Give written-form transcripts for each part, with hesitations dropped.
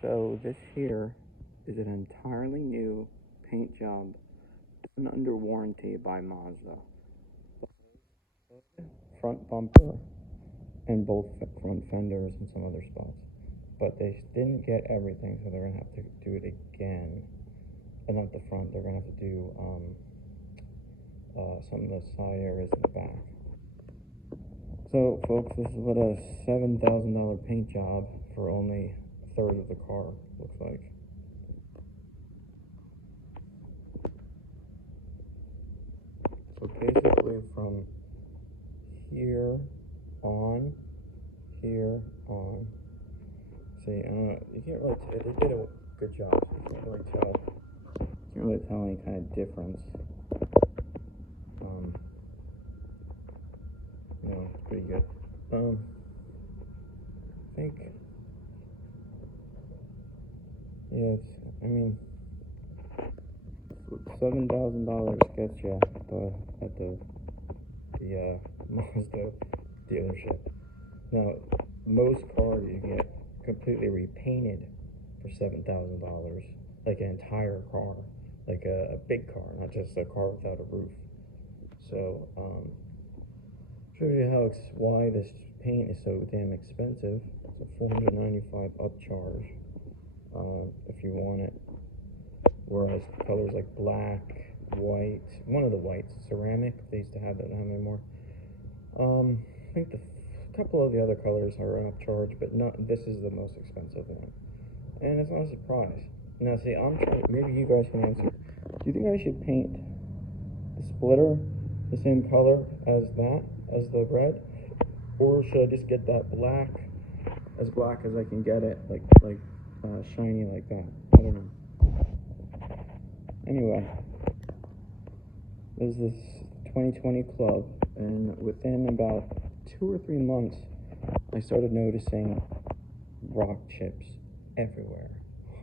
So this here is an entirely new paint job done under warranty by Mazda. Front bumper and both front fenders and some other spots. But they didn't get everything, so they're going to have to do it again. But not the front, they're going to have to do some of the side areas in the back. So folks, this is what a $7,000 paint job for only a third of the car looks like. So basically from here on, see, you can't really tell, they did a good job, so you can't really tell any kind of difference. It's pretty good. I think, yeah, $7,000 gets you at the Mazda dealership. Now, most cars you get completely repainted for $7,000, like an entire car, like a big car, not just a car without a roof. So, shows you why this paint is so damn expensive. It's a $495 upcharge if you want it. Whereas colors like black, white, one of the whites, ceramic, they used to have that, not anymore. I think a couple of the other colors are upcharged, but this is the most expensive one. And it's not a surprise. Now see, I'm trying, maybe you guys can answer. Do you think I should paint the splitter the same color as the red? Or should I just get that black as I can get it, like shiny like that? I don't know. Anyway, there's this 2020 Club, and within about 2 or 3 months, I started noticing rock chips everywhere,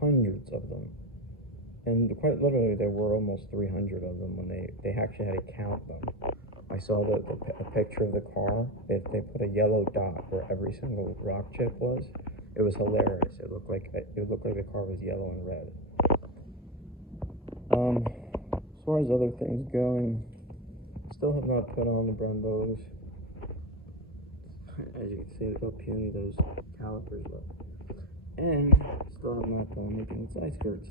hundreds of them. And quite literally, there were almost 300 of them when they actually had to count them. I saw a picture of the car. They put a yellow dot where every single rock chip was. It was hilarious. It looked like the car was yellow and red. As far as other things going, still have not put on the Brembos. As you can see, look how puny those calipers look. And still have not done anything with side skirts.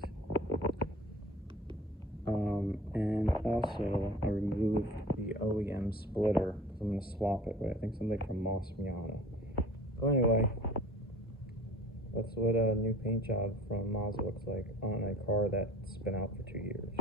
And also, I removed the OEM splitter. I'm going to swap it with, I think, something from Miata. So anyway, that's what a new paint job from Mazda looks like on a car that's been out for 2 years.